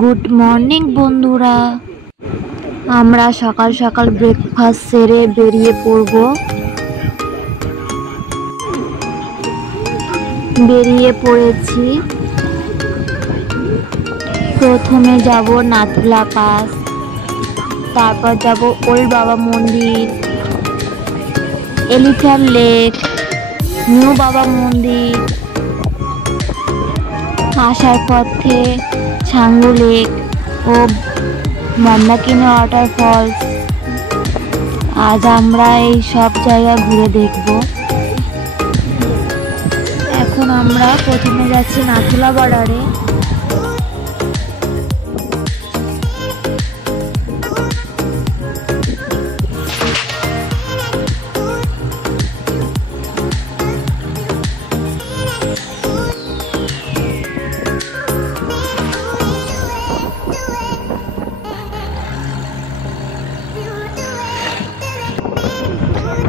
Good morning বন্ধুরা, আমরা সকাল সকাল ব্রেকফাস্ট সেরে বেরিয়ে পড়েছি। প্রথমে যাব নাথুলা পাস, তারপর যাব ওল্ড বাবা মন্দির, এলিফ্যান্ট লেক, নিউ বাবা মন্দির, আসার পথে ছাঙ্গু লেক ও মন্দাকিনী ওয়াটারফলস। আজ আমরা এই সব জায়গা ঘুরে দেখব। এখন আমরা প্রথমে যাচ্ছি নাথুলা বর্ডারে।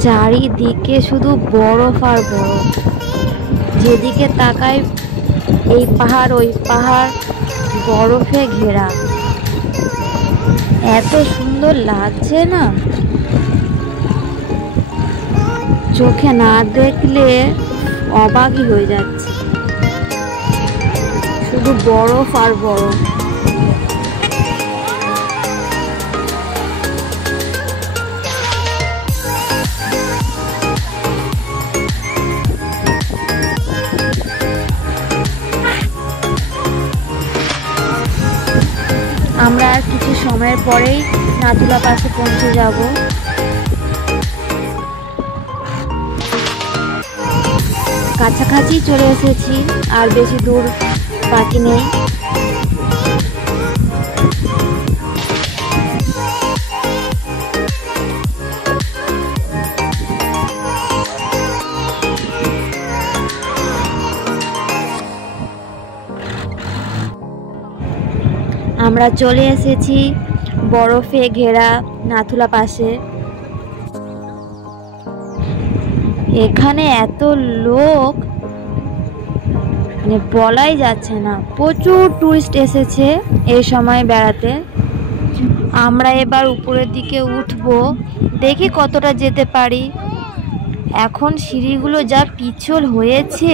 চারিদিকে শুধু বরফ আর বরফ, যেদিকে তাকায় এই পাহাড় ওই পাহাড় বরফে ঘেরা। এত সুন্দর লাগছে না, চোখে না দেখলে অবাকই হয়ে যাচ্ছে। শুধু বরফ আর বরফ। আমরা আর কিছু সময়ের পরেই নাথুলা পাসে পৌঁছে যাব। কাছাকাছি চলে এসেছি, আর বেশি দূর বাকি নেই। আমরা চলে এসেছি বরফে ঘেরা নাথুলা পাসে। এখানে এত লোক মানে বলাই যাচ্ছে না। প্রচুর টুরিস্ট এসেছে এই সময় বেড়াতে। আমরা এবার উপরের দিকে উঠবো, দেখি কতটা যেতে পারি। এখন সিঁড়িগুলো যা পিছল হয়েছে,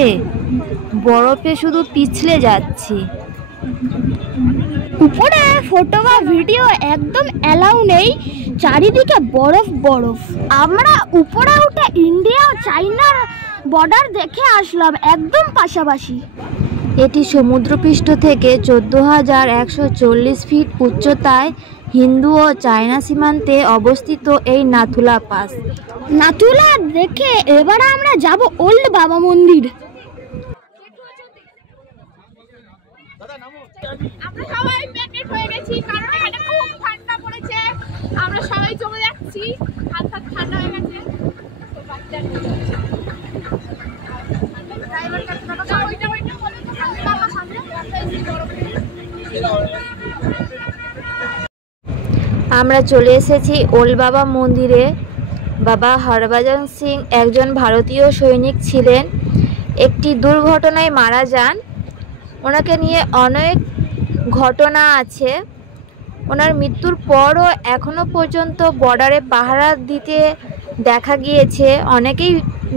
বরফে শুধু পিছলে যাচ্ছি। উপরে ফটো বা ভিডিও একদম অ্যালাউ নেই, চারিদিকে বরফ বরফ। আমরা উপরে উঠে ইন্ডিয়া ও চাইনার বর্ডার দেখে আসলাম, একদম পাশাপাশি। এটি সমুদ্রপৃষ্ঠ থেকে 14,140 ফিট উচ্চতায় হিন্দু ও চায়না সীমান্তে অবস্থিত এই নাথুলা পাস। নাথুলা দেখে এবার আমরা যাব ওল্ড বাবা মন্দির। আমরা সবাই প্যাকেট হয়ে গেছি, কারণ এখানে খুব ঠান্ডা পড়েছে। আমরা সবাই চলে যাচ্ছি, হাত হাত ঠান্ডা হয়ে গেছে। আমরা চলে এসেছি ওল্ড বাবা মন্দিরে। বাবা হরভজন সিং একজন ভারতীয় সৈনিক ছিলেন, একটি দুর্ঘটনায় মারা যান। ওনাকে নিয়ে অনেক ঘটনা আছে। ওনার মৃত্যুর পরও এখনো পর্যন্ত বর্ডারে পাহারা দিতে দেখা গিয়েছে, অনেকেই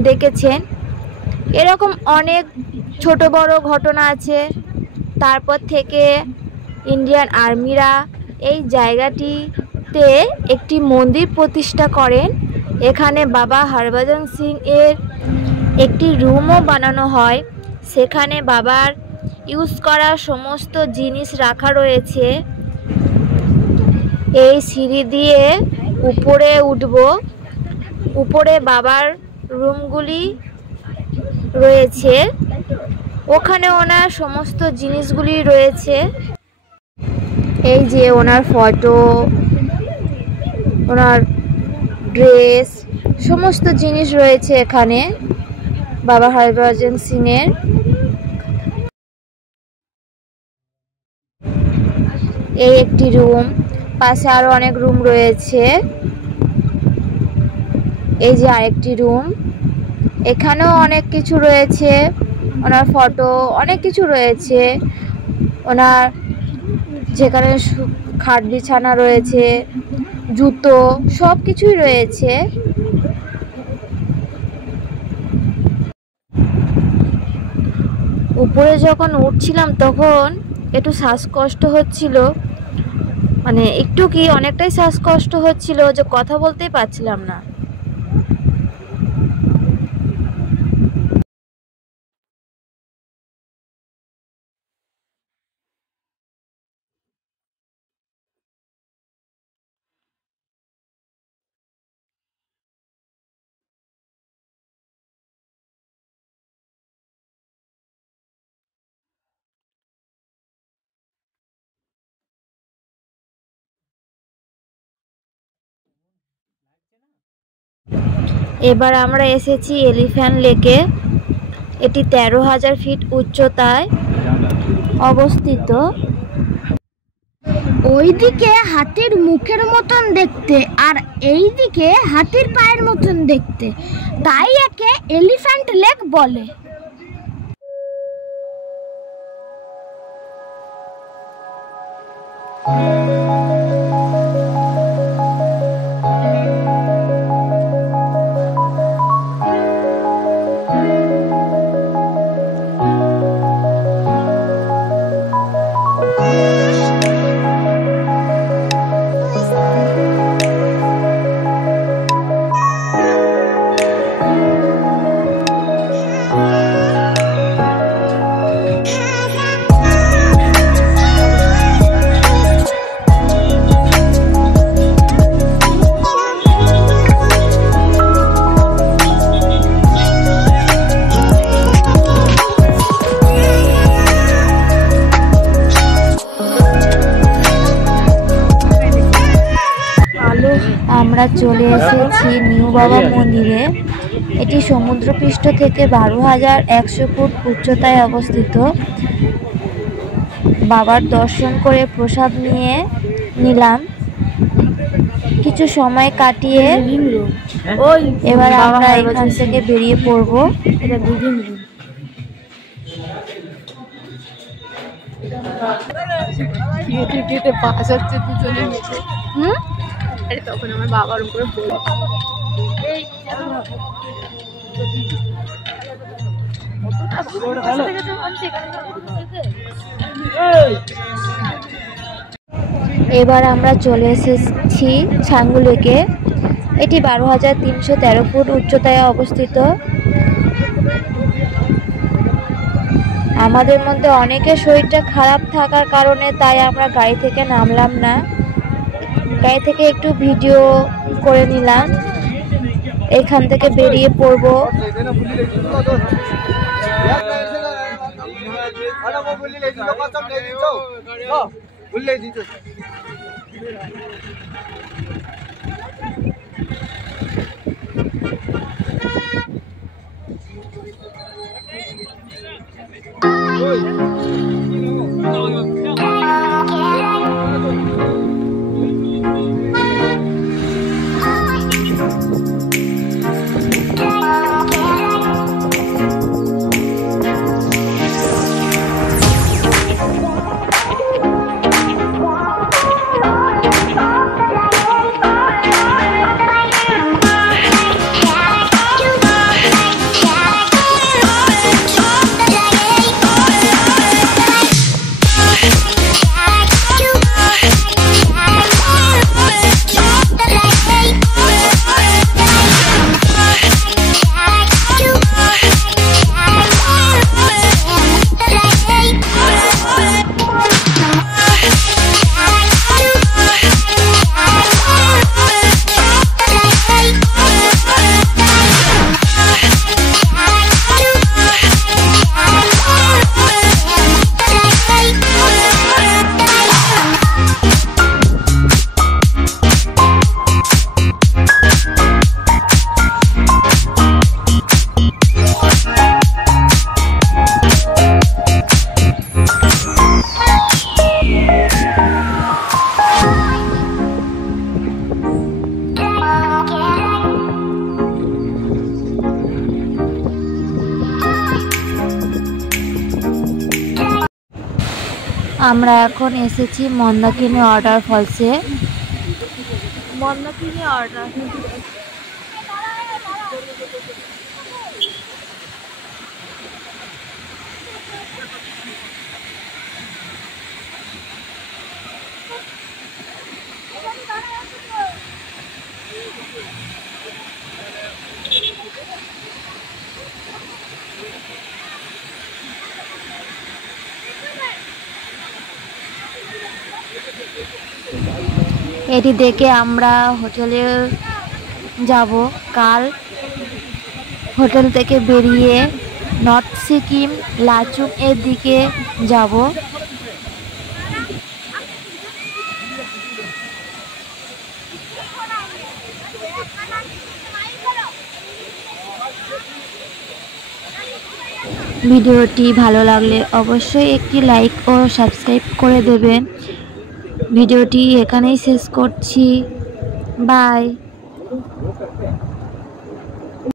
দেখেছেন। এরকম অনেক ছোট বড় ঘটনা আছে। তারপর থেকে ইন্ডিয়ান আর্মিরা এই জায়গাটিতে একটি মন্দির প্রতিষ্ঠা করেন। এখানে বাবা হরভজন সিং এর একটি রুমও বানানো হয়। সেখানে বাবার ইউজ করা সমস্ত জিনিস রাখা রয়েছে। এই সিঁড়ি দিয়ে উপরে উঠব। উপরে বাবার রুমগুলি রয়েছে, ওখানে ওনার সমস্ত জিনিসগুলি রয়েছে। এই যে ওনার ফটো, ওনার ড্রেস, সমস্ত জিনিস রয়েছে এখানে বাবা হরভজন সিং এর। এই একটি রুম, পাশে আরো অনেক রুম রয়েছে। এই যে আরেকটি রুম, এখানেও অনেক কিছু রয়েছে, ওনার ফটো, অনেক কিছু রয়েছে। ওনার যেখানে খাট বিছানা রয়েছে, জুতো, সব কিছুই রয়েছে। উপরে যখন উঠছিলাম তখন একটু শ্বাসকষ্ট হচ্ছিল, মানে একটু কি অনেকটাই শ্বাসকষ্ট হচ্ছিল যে কথা বলতেই পারছিলাম না। এবার আমরা এসেছি এলিফ্যান্ট লেকে। এটি 13,000 ফিট উচ্চতায় অবস্থিত। ওইদিকে হাতির মুখের মতন দেখতে আর এইদিকে হাতির পায়ের মতন দেখতে, তাই একে এলিফ্যান্ট লেক বলে। আমরা চলে এসেছি নিউ বাবা মন্দিরে। এটি সমুদ্রপৃষ্ঠ থেকে 12,100 ফুট উচ্চতায় অবস্থিত। বাবার দর্শন করে প্রসাদ নিয়ে নিলাম, কিছু সময় কাটিয়ে এবার আমরা এখান থেকে বেরিয়ে পড়ব। তখন আমার বাবার উপরে বলল এবার আমরা চলে এসেছি ছাঙ্গু লেকে। এটি 12,313 ফুট উচ্চতায় অবস্থিত। আমাদের মধ্যে অনেকের শরীরটা খারাপ থাকার কারণে তাই আমরা গাড়ি থেকে নামলাম না, গাড়ি থেকে একটু ভিডিও করে নিলাম। এখান থেকে বেরিয়ে পড়ব। আমরা এখন এসেছি মন্দাকিনী ওয়াটার ফলসে। মন্দাকিনী ওয়াটার এটি দেখে আমরা হোটেলে যাব। কাল হোটেল থেকে বেরিয়ে নর্থ সিকিম লাচুং এর দিকে যাব। ভিডিওটি ভালো লাগলে অবশ্যই একটি লাইক ও সাবস্ক্রাইব করে দেবেন। ভিডিওটি এখানেই শেষ করছি। বাই।